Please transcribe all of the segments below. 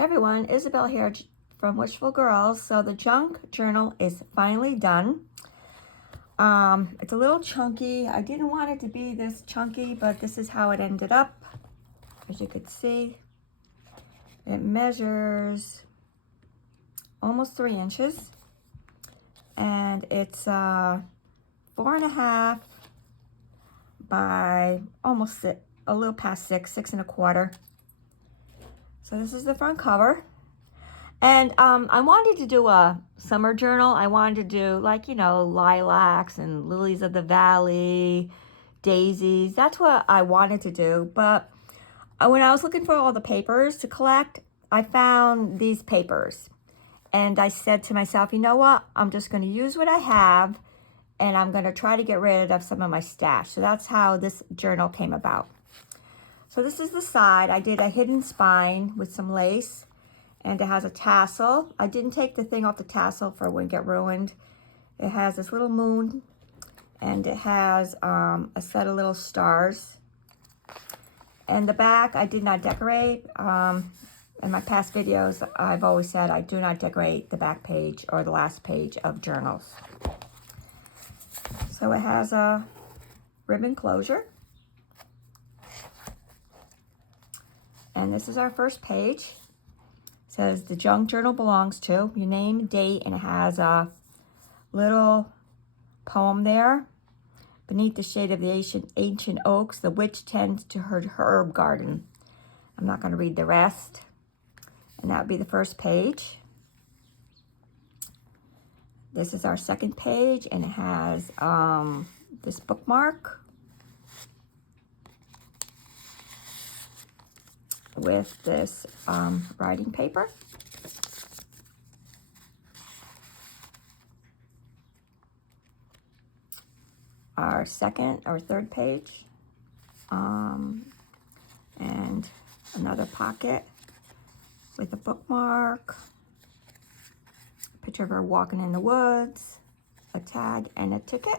Hey everyone, Isabel here from Wishful Girls. So the junk journal is finally done. It's a little chunky. I didn't want it to be this chunky, but this is how it ended up. As you could see, it measures almost 3 inches. And it's 4.5 by almost a little past 6, 6.25. So this is the front cover. And I wanted to do a summer journal. I wanted to do lilacs and lilies of the valley, daisies. That's what I wanted to do. But when I was looking for all the papers to collect, I found these papers. And I said to myself, you know what? I'm just going to use what I have, and I'm going to try to get rid of some of my stash. So that's how this journal came about. So this is the side. I did a hidden spine with some lace, and it has a tassel. I didn't take the thing off the tassel for it wouldn't get ruined. It has this little moon, and it has a set of little stars. And the back, I did not decorate. In my past videos, I've always said I do not decorate the back page or the last page of journals. So it has a ribbon closure. And this is our first page. It says the junk journal belongs to your name, date, and it has a little poem there. Beneath the shade of the ancient oaks, the witch tends to her herb garden. I'm not going to read the rest. And that would be the first page. This is our second page, and it has this bookmark with this writing paper. Our second or third page, and another pocket with a bookmark, a picture of her walking in the woods, a tag, and a ticket.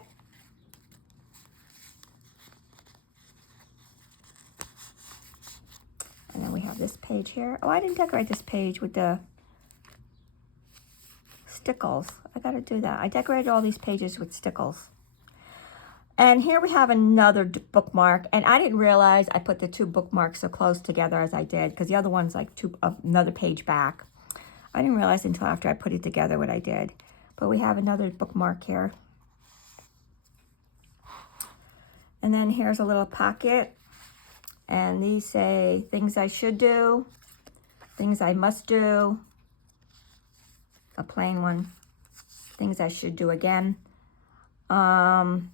And then we have this page here. Oh, I didn't decorate this page with the stickles. I gotta do that. I decorated all these pages with stickles. And here we have another bookmark, and I didn't realize I put the two bookmarks so close together as I did, because the other one's like another page back. I didn't realize until after I put it together what I did. But we have another bookmark here. And then here's a little pocket. And these say things I should do, things I must do, a plain one, things I should do again.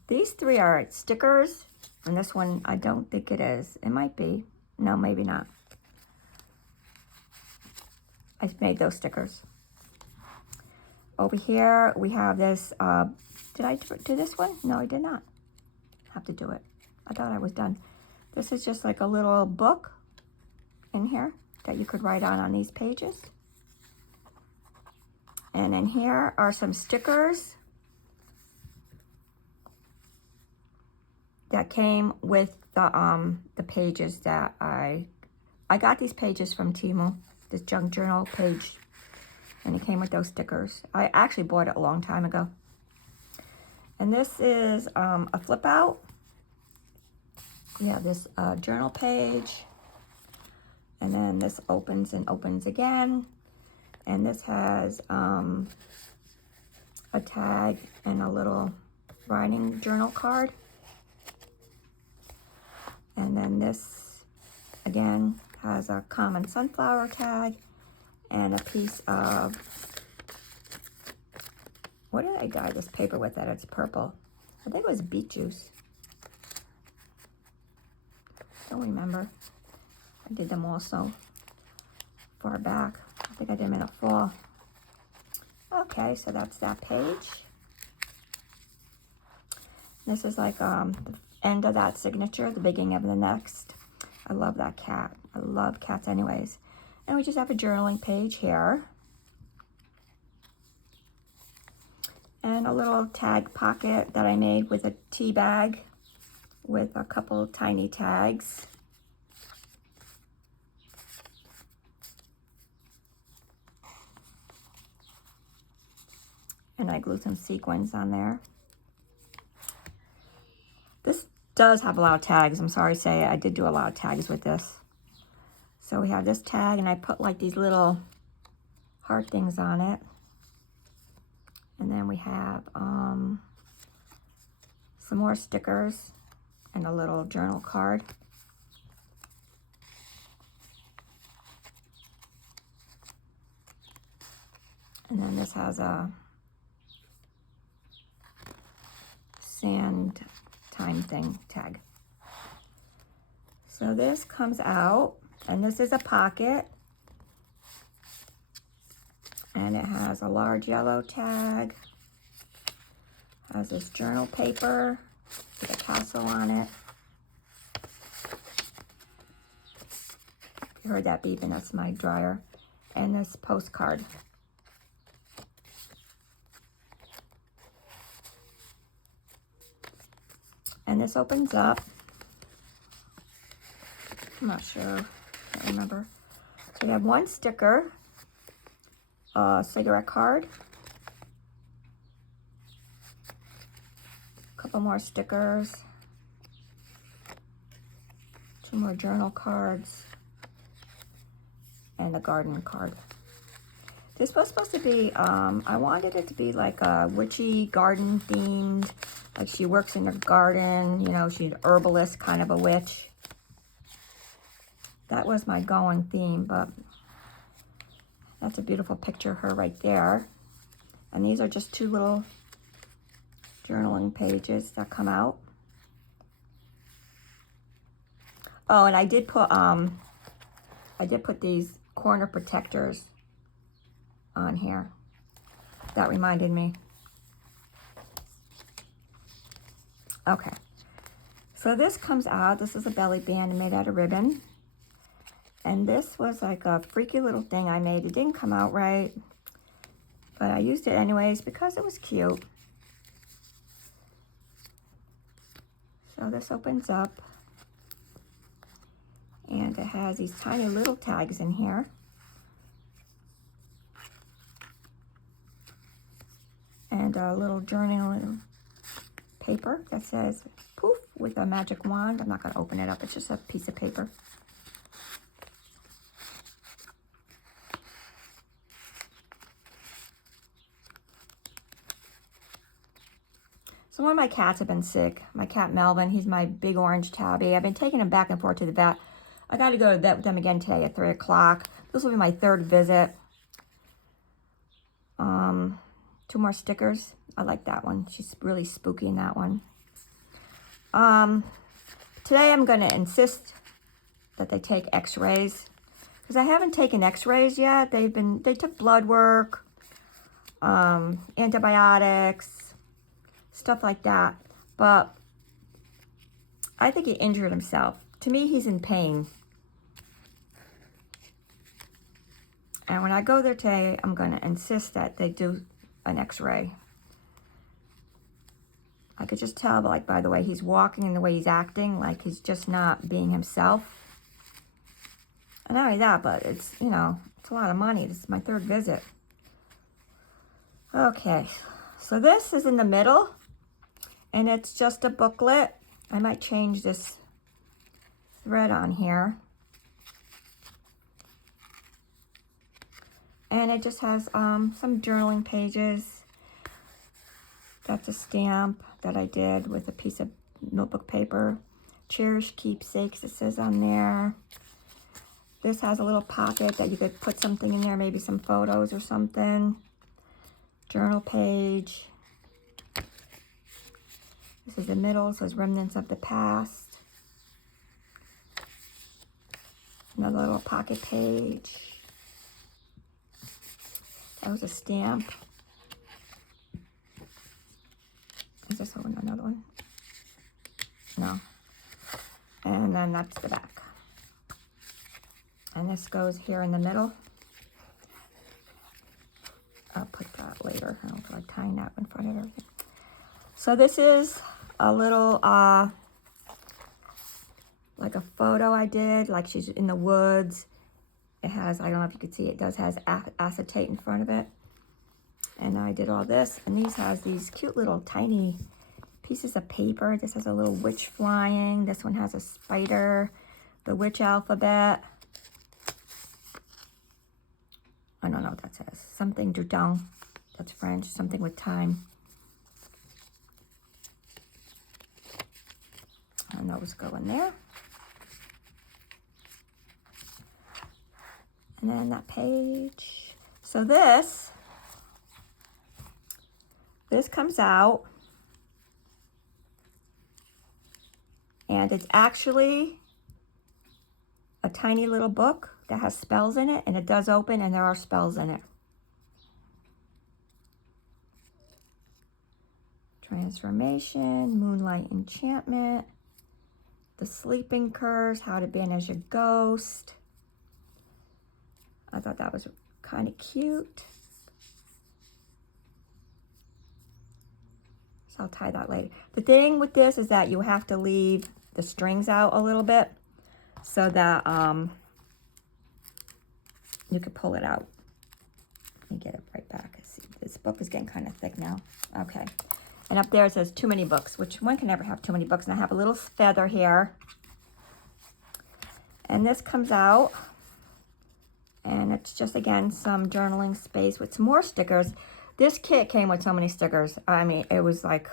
These three are stickers, and this one I don't think it is. It might be. No, maybe not. I made those stickers. Over here we have this, did I do this one? No, I did not have to do it. I thought I was done. This is just like a little book in here that you could write on these pages. And in here are some stickers that came with the pages that I got these pages from Temu, this junk journal page, and it came with those stickers. I actually bought it a long time ago. And this is a flip out. We have this journal page, and then this opens and opens again, and this has a tag and a little writing journal card. And then this, again, has a common sunflower tag and a piece of, what did I dye this paper with that it's purple? I think it was beet juice. Don't remember. I did them all so far back. I think I did them in the fall. Okay, so that's that page. This is like the end of that signature, the beginning of the next. I love that cat. I love cats anyways. And we just have a journaling page here. And a little tag pocket that I made with a tea bag with a couple tiny tags. And I glued some sequins on there. This does have a lot of tags. I'm sorry to say I did do a lot of tags with this. So we have this tag, and I put like these little heart things on it. And then we have some more stickers and a little journal card. And then this has a sand time thing tag. So this comes out, and this is a pocket. And it has a large yellow tag. Has this journal paper with a tassel on it. You heard that beeping, that's my dryer. And this postcard. And this opens up. I'm not sure, I can't remember. So we have one sticker, a cigarette card, a couple more stickers, 2 more journal cards, and a garden card. This was supposed to be, I wanted it to be like a witchy garden themed, like she works in her garden, you know, she's an herbalist kind of a witch. That was my going theme, but that's a beautiful picture of her right there. And these are just 2 little journaling pages that come out. Oh, and I did put these corner protectors on here. That reminded me. Okay. So this comes out. This is a belly band made out of ribbon. And this was like a freaky little thing I made. It didn't come out right, but I used it anyways because it was cute. So this opens up, and it has these tiny little tags in here. And a little journaling paper that says poof with a magic wand. I'm not going to open it up. It's just a piece of paper. So one of my cats have been sick. My cat Melvin, he's my big orange tabby. I've been taking him back and forth to the vet. I got to go to the vet with them again today at 3 o'clock. This will be my 3rd visit. 2 more stickers. I like that one. She's really spooky in that one. Today I'm going to insist that they take x-rays, because I haven't taken x-rays yet. They took blood work, antibiotics, stuff like that. But I think he injured himself. To me, he's in pain. And when I go there today, I'm going to insist that they do an x-ray. I could just tell, like, by the way he's walking and the way he's acting, like he's just not being himself. And not only that, but it's, you know, it's a lot of money. This is my 3rd visit. Okay, so this is in the middle, and it's just a booklet. I might change this thread on here. And it just has some journaling pages. That's a stamp that I did with a piece of notebook paper. Cherished keepsakes, it says on there. This has a little pocket that you could put something in there, maybe some photos or something. Journal page. This is the middle, so it's remnants of the past. Another little pocket page. That was a stamp. Is this one another one? No. And then that's the back. And this goes here in the middle. I'll put that later. I don't feel like tying that in front of everything. So this is a little, like a photo I did, like she's in the woods. It has, I don't know if you could see, it does has acetate in front of it. And I did all this, and these has these cute little tiny pieces of paper. This has a little witch flying. This one has a spider, the witch alphabet. I don't know what that says. Something du temps. That's French. Something with time. And those go in there. And then that page. So this comes out. And it's actually a tiny little book that has spells in it, and it does open, and there are spells in it. Transformation, Moonlight Enchantment, The Sleeping Curse, How to Banish a Ghost. I thought that was kind of cute. So I'll tie that later. The thing with this is that you have to leave the strings out a little bit so that you can pull it out. Let me get it right back. See, this book is getting kind of thick now. Okay. And up there it says too many books, which one can never have too many books. And I have a little feather here. And this comes out. And it's just, again, some journaling space with some more stickers. This kit came with so many stickers. I mean, it was like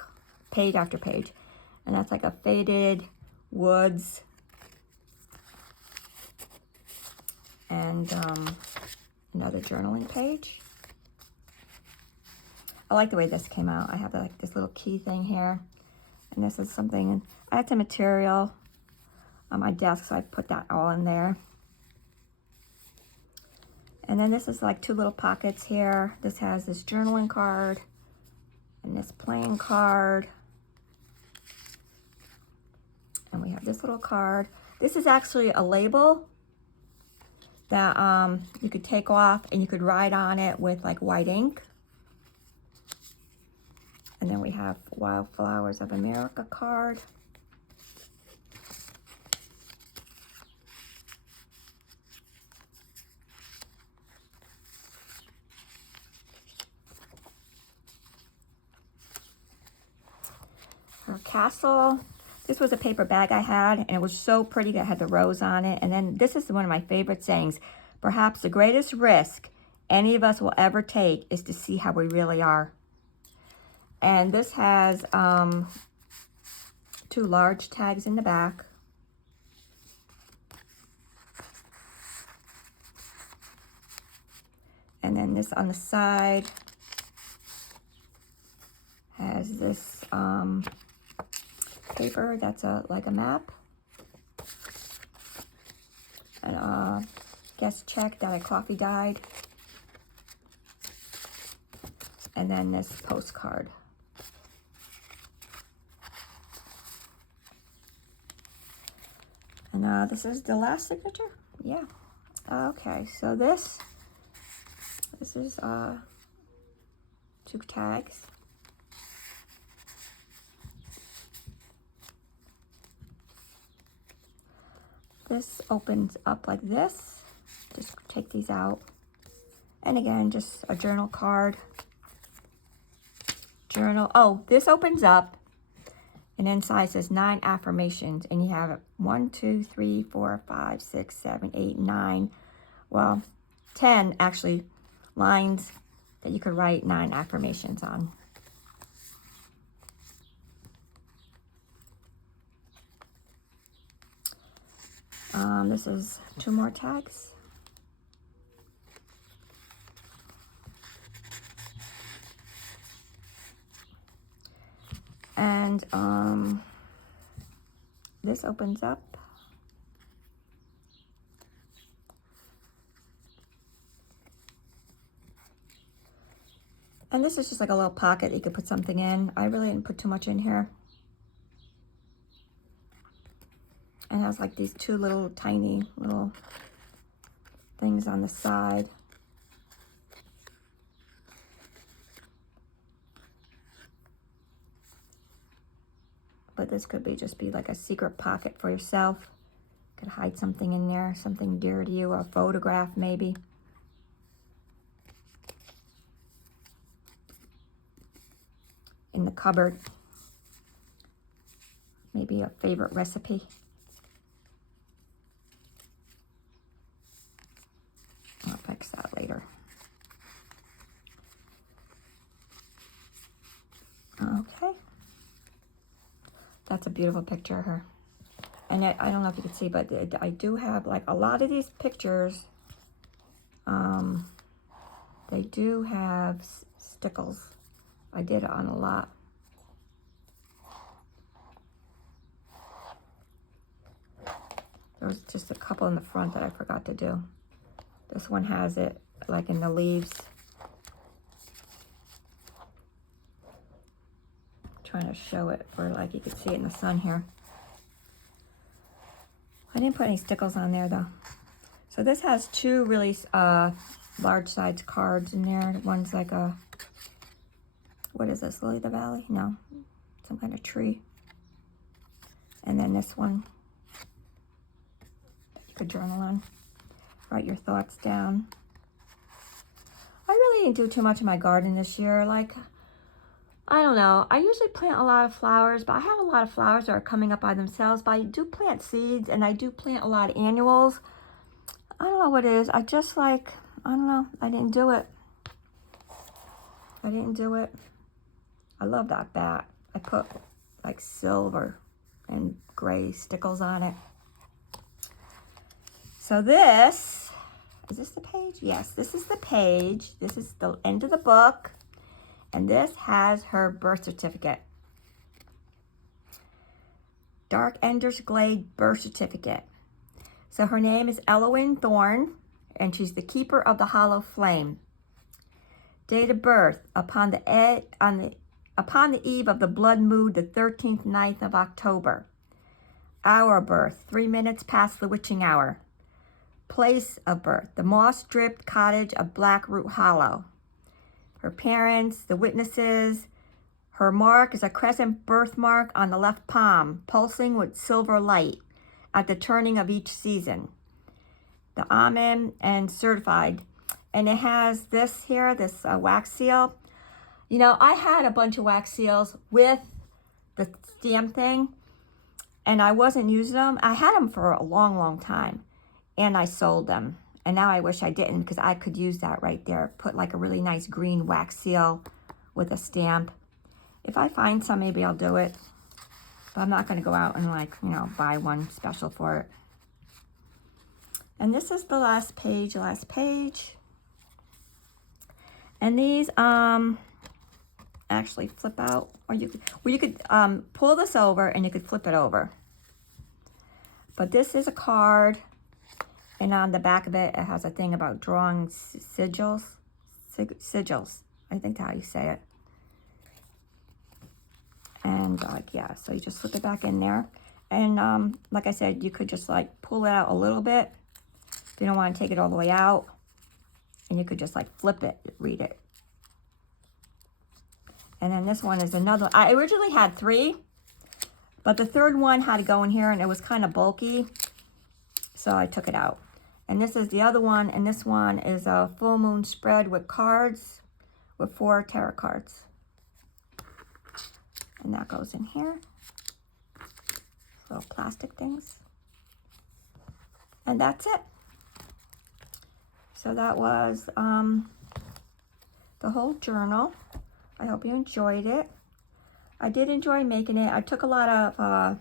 page after page. And that's like a faded woods. And another journaling page. I like the way this came out. I have like this little key thing here. And this is something, I had some material on my desk, so I put that all in there. And then this is like two little pockets here. This has this journaling card and this playing card. And we have this little card. This is actually a label that you could take off and you could write on it with like white ink. And then we have Wildflowers of America card. Her castle. This was a paper bag I had, and it was so pretty that it had the rose on it. And then this is one of my favorite sayings. Perhaps the greatest risk any of us will ever take is to see how we really are. And this has two large tags in the back. And then this on the side has this paper that's like a map. And guest check that I coffee dyed. And then this postcard. And this is the last signature? Yeah. Okay, so this is 2 tags. This opens up like this. Just take these out. And again, just a journal card. Journal. Oh, this opens up. And inside says 9 affirmations. And you have 1, 2, 3, 4, 5, 6, 7, 8, 9. Well, 10 actually lines that you could write 9 affirmations on. This is 2 more tags. And this opens up. And this is just like a little pocket you could put something in. I really didn't put too much in here. And it has like these 2 little tiny little things on the side. But this could just be like a secret pocket for yourself. You could hide something in there, something dear to you, or a photograph maybe. in the cupboard. Maybe a favorite recipe. I'll fix that later. Okay. That's a beautiful picture of her. And I don't know if you can see, but I do have like a lot of these pictures. They do have stickles. I did it on a lot. There was just a couple in the front that I forgot to do. This one has it like in the leaves. Trying to show it for like you could see it in the sun here. I didn't put any stickles on there though. So this has two really large size cards in there. One's like a, what is this, Lily of the Valley? No, some kind of tree. And then this one you could journal on. Write your thoughts down. I really didn't do too much in my garden this year. Like, I don't know. I usually plant a lot of flowers, but I have a lot of flowers that are coming up by themselves. But I do plant seeds, and I do plant a lot of annuals. I don't know what it is. I just like, I don't know. I didn't do it. I didn't do it. I love that bat. I put like silver and gray stickles on it. So this, is this the page? Yes, this is the page. This is the end of the book. And this has her birth certificate. Dark Enders Glade birth certificate. So her name is Elowyn Thorne, and she's the keeper of the hollow flame. Date of birth, upon the eve of the blood moon, the 13th night of October. Hour of birth, 3 minutes past the witching hour. Place of birth, the moss-dripped cottage of Blackroot Hollow. Her parents, the witnesses. Her mark is a crescent birthmark on the left palm, pulsing with silver light at the turning of each season. The Amen and certified. And it has this here, this wax seal. You know, I had a bunch of wax seals with the stamp thing, and I wasn't using them. I had them for a long, long time, and I sold them. And now I wish I didn't, because I could use that right there. Put like a really nice green wax seal with a stamp. If I find some, maybe I'll do it. But I'm not going to go out and like, you know, buy one special for it. And this is the last page, And these actually flip out. Or you could pull this over and you could flip it over. But this is a card. And on the back of it, it has a thing about drawing sigils. Sigils. I think that's how you say it. And yeah, so you just slip it back in there. And like I said, you could just like pull it out a little bit if you don't want to take it all the way out. And you could just like flip it, read it. And then this one is another. I originally had 3, but the third one had to go in here and it was kind of bulky. So I took it out. And this is the other one, and this one is a full moon spread with cards, with 4 tarot cards. And that goes in here. Little plastic things. And that's it. So that was the whole journal. I hope you enjoyed it. I did enjoy making it. I took a lot of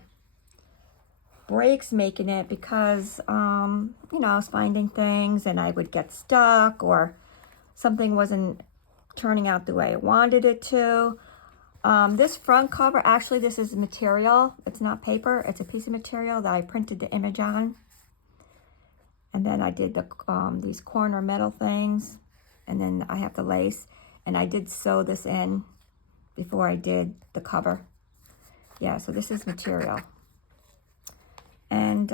breaks making it because, you know, I was finding things and I would get stuck or something wasn't turning out the way I wanted it to. This front cover, actually, this is material. It's not paper. It's a piece of material that I printed the image on. And then I did the these corner metal things. And then I have the lace. And I did sew this in before I did the cover. Yeah, so this is material. And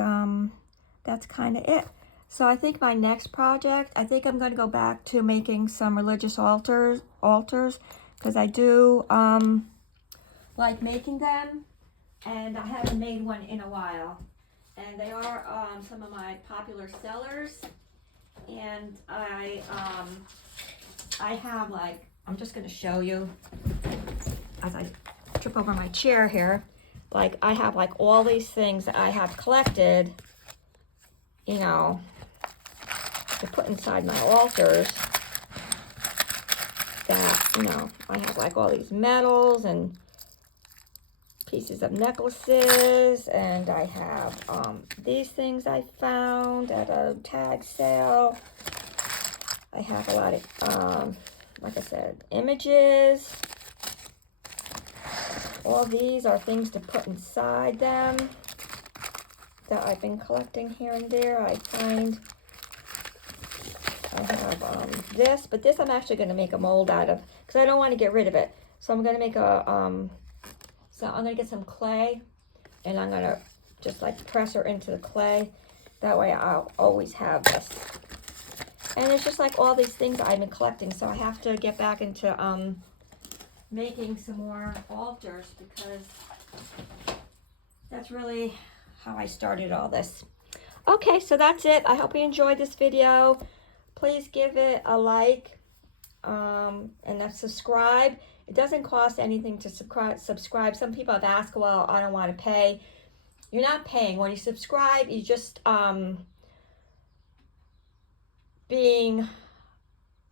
that's kind of it. So I think my next project, I think I'm going to go back to making some religious altars, because I do like making them, and I haven't made one in a while. And they are some of my popular sellers. And I have like, I'm just going to show you. as I trip over my chair here, like I have like all these things that I have collected, you know, to put inside my altars that, you know, I have like all these medals and pieces of necklaces, and I have these things I found at a tag sale. I have a lot of, like I said, images. All these are things to put inside them that I've been collecting here and there. I have this, but this I'm actually going to make a mold out of because I don't want to get rid of it. So I'm going to make a, so I'm going to get some clay and I'm going to just like press her into the clay. That way I'll always have this. And it's just like all these things that I've been collecting. So I have to get back into making some more altars because that's really how I started all this. Okay, so that's it. I hope you enjoyed this video. Please give it a like and a subscribe. It doesn't cost anything to subscribe. Some people have asked, well, I don't want to pay. You're not paying. When you subscribe, you just being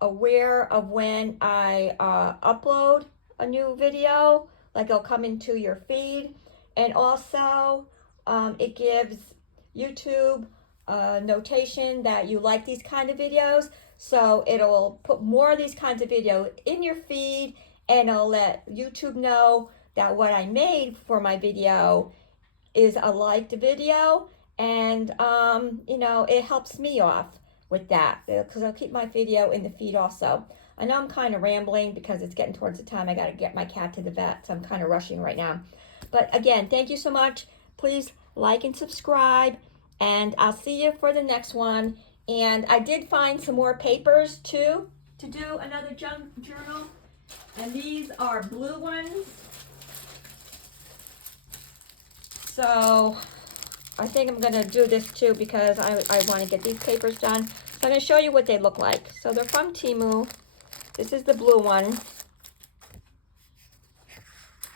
aware of when I upload a new video, like it'll come into your feed. And also it gives YouTube a notation that you like these kind of videos, so it'll put more of these kinds of videos in your feed, and it'll let YouTube know that what I made for my video is a liked video, and you know, it helps me off with that because I'll keep my video in the feed also. I know I'm kind of rambling because it's getting towards the time I got to get my cat to the vet, so I'm kind of rushing right now. But again, thank you so much. Please like and subscribe, and I'll see you for the next one. And I did find some more papers too to do another junk journal, and these are blue ones. So I think I'm going to do this too because I want to get these papers done. So I'm going to show you what they look like. So they're from Temu. This is the blue one.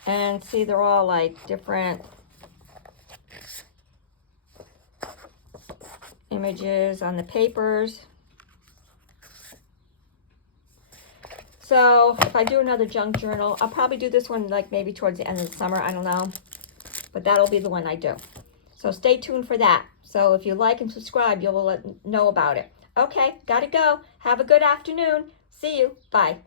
And see, they're all like different images on the papers. So if I do another junk journal, I'll probably do this one like maybe towards the end of the summer. I don't know. But that'll be the one I do. So stay tuned for that. So if you like and subscribe, you'll know about it. Okay, gotta go. Have a good afternoon. See you. Bye.